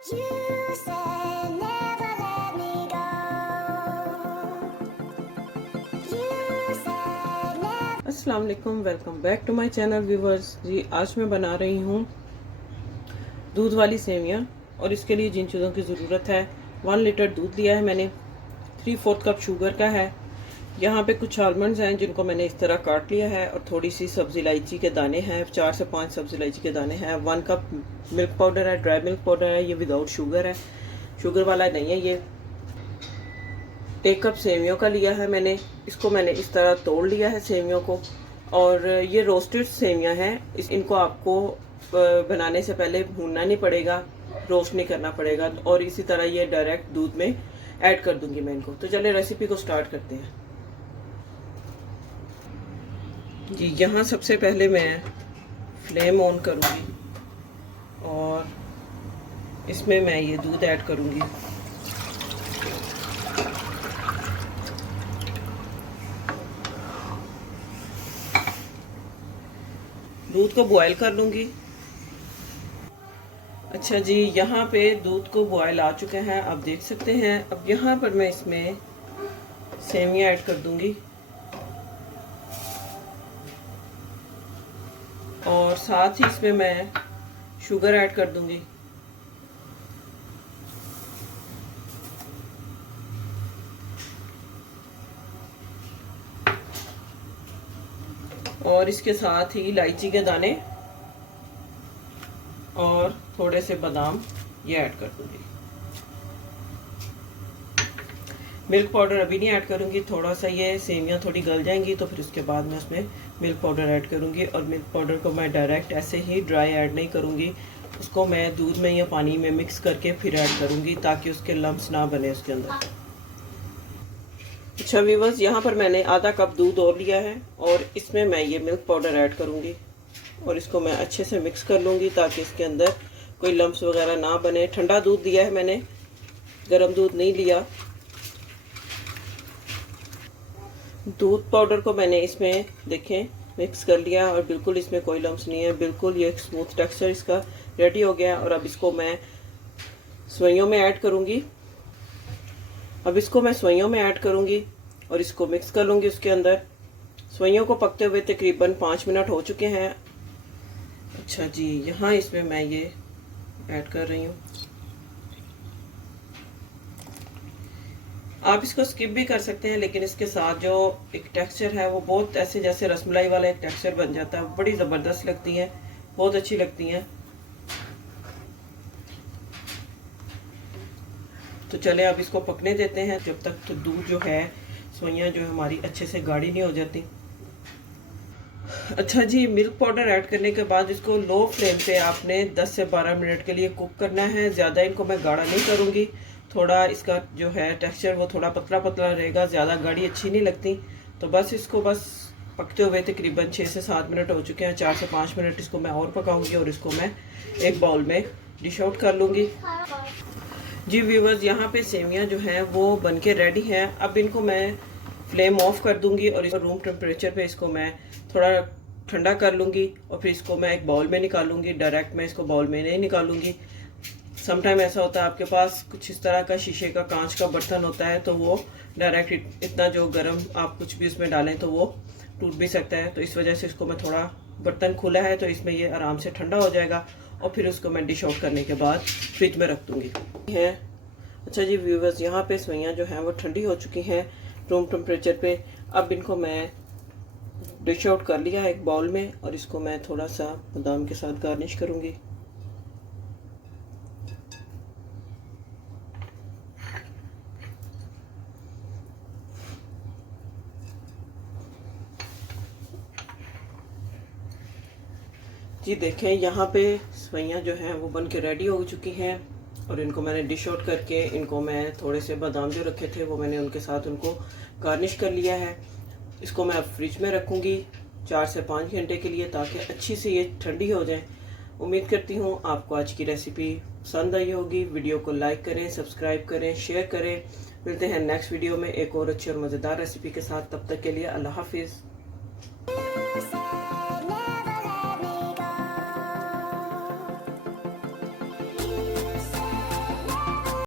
You said never let me go. You said never. अस्सलाम वालेकुम, welcome back to my channel viewers. जी आज मैं बना रही हूँ दूध वाली सेवियाँ और इसके लिए जिन चीज़ों की ज़रूरत है 1 लीटर दूध लिया है मैंने, 3/4 कप शुगर का है। यहाँ पे कुछ आलमंड्स हैं जिनको मैंने इस तरह काट लिया है और थोड़ी सी सब्ज़ी इलायची के दाने हैं, 4 से 5 सब्ज़ी इलायची के दाने हैं। 1 कप मिल्क पाउडर है, ड्राई मिल्क पाउडर है, ये विदाउट शुगर है, शुगर वाला नहीं है ये। 1 कप सेवियों का लिया है मैंने, इसको मैंने इस तरह तोड़ लिया है सेवियों को। और ये रोस्टेड सेवियां हैं, इनको आपको बनाने से पहले भूनना नहीं पड़ेगा, रोस्ट नहीं करना पड़ेगा। और इसी तरह ये डायरेक्ट दूध में ऐड कर दूंगी मैं इनको। तो चलिए रेसिपी को स्टार्ट करते हैं। जी यहाँ सबसे पहले मैं फ्लेम ऑन करूंगी और इसमें मैं ये दूध ऐड करूंगी। दूध को बॉयल कर लूंगी। अच्छा जी, यहाँ पे दूध को बॉयल आ चुके हैं, आप देख सकते हैं। अब यहाँ पर मैं इसमें सेवियां ऐड कर दूंगी और साथ ही इसमें मैं शुगर ऐड कर दूंगी। और इसके साथ ही इलायची के दाने और थोड़े से बादाम ये ऐड कर दूंगी। मिल्क पाउडर अभी नहीं ऐड करूंगी, थोड़ा सा ये सेवियां थोड़ी गल जाएंगी तो फिर उसके बाद मैं उसमें मिल्क पाउडर ऐड करूंगी। और मिल्क पाउडर को मैं डायरेक्ट ऐसे ही ड्राई ऐड नहीं करूंगी, उसको मैं दूध में या पानी में मिक्स करके फिर ऐड करूंगी ताकि उसके लम्स ना बने उसके अंदर। अच्छा व्यूअर्स, यहाँ पर मैंने आधा कप दूध और लिया है और इसमें मैं ये मिल्क पाउडर ऐड करूंगी और इसको मैं अच्छे से मिक्स कर लूंगी ताकि इसके अंदर कोई लम्स वगैरह ना बने। ठंडा दूध लिया है मैंने, गर्म दूध नहीं लिया। दूध पाउडर को मैंने इसमें देखें मिक्स कर लिया और बिल्कुल इसमें कोई लम्स नहीं है, बिल्कुल ये स्मूथ टेक्सचर इसका रेडी हो गया। और अब इसको मैं सेवइयों में ऐड करूंगी। अब इसको मैं सेवइयों में ऐड करूंगी और इसको मिक्स कर लूंगी उसके अंदर। सेवइयों को पकते हुए तकरीबन 5 मिनट हो चुके हैं। अच्छा जी, यहाँ इसमें मैं ये ऐड कर रही हूँ। आप इसको स्किप भी कर सकते हैं, लेकिन इसके साथ जो एक टेक्सचर है वो बहुत ऐसे जैसे रसमलाई वाला एक टेक्सचर बन जाता है। बड़ी ज़बरदस्त लगती हैं, बहुत अच्छी लगती हैं। तो चले अब इसको पकने देते हैं जब तक तो दूध जो है, सेवइयां जो है हमारी अच्छे से गाढ़ी नहीं हो जाती। अच्छा जी, मिल्क पाउडर ऐड करने के बाद इसको लो फ्लेम पे आपने 10 से 12 मिनट के लिए कुक करना है। ज़्यादा इनको मैं गाढ़ा नहीं करूँगी, थोड़ा इसका जो है टेक्सचर वो थोड़ा पतला पतला रहेगा, ज़्यादा गाढ़ी अच्छी नहीं लगती। तो बस इसको बस पकते हुए तकरीबन 6 से 7 मिनट हो चुके हैं। 4 से 5 मिनट इसको मैं और पकाऊंगी और इसको मैं एक बाउल में डिश आउट कर लूँगी। जी व्यूवर्स, यहाँ पे सेवियां जो हैं वो बनके रेडी हैं। अब इनको मैं फ्लेम ऑफ कर दूंगी और इसको रूम टेम्परेचर पे इसको मैं थोड़ा ठंडा कर लूँगी और फिर इसको मैं एक बाउल में निकालूंगी। डायरेक्ट मैं इसको बाउल में नहीं निकालूंगी। समटाइम ऐसा होता है आपके पास कुछ इस तरह का शीशे का कांच का बर्तन होता है तो वो डायरेक्ट इतना जो गर्म आप कुछ भी उसमें डालें तो वो टूट भी सकता है। तो इस वजह से इसको मैं थोड़ा, बर्तन खुला है तो इसमें ये आराम से ठंडा हो जाएगा और फिर उसको मैं डिश आउट करने के बाद फ्रिज में रख दूंगी है। अच्छा जी व्यूवर्स, यहाँ पे सेवइयां जो हैं वो ठंडी हो चुकी हैं रूम टेम्परेचर पे। अब इनको मैं डिश आउट कर लिया है एक बाउल में और इसको मैं थोड़ा सा बादाम के साथ गार्निश करूंगी। जी देखें, यहाँ पे सेवइयां जो हैं वो बन के रेडी हो चुकी हैं और इनको मैंने डिश आउट करके इनको मैं थोड़े से बादाम जो रखे थे वो मैंने उनके साथ उनको गार्निश कर लिया है। इसको मैं अब फ्रिज में रखूँगी 4 से 5 घंटे के लिए ताकि अच्छी से ये ठंडी हो जाए। उम्मीद करती हूँ आपको आज की रेसिपी पसंद आई होगी। वीडियो को लाइक करें, सब्सक्राइब करें, शेयर करें। मिलते हैं नेक्स्ट वीडियो में एक और अच्छी और मज़ेदार रेसिपी के साथ। तब तक के लिए अल्लाह हाफिज़।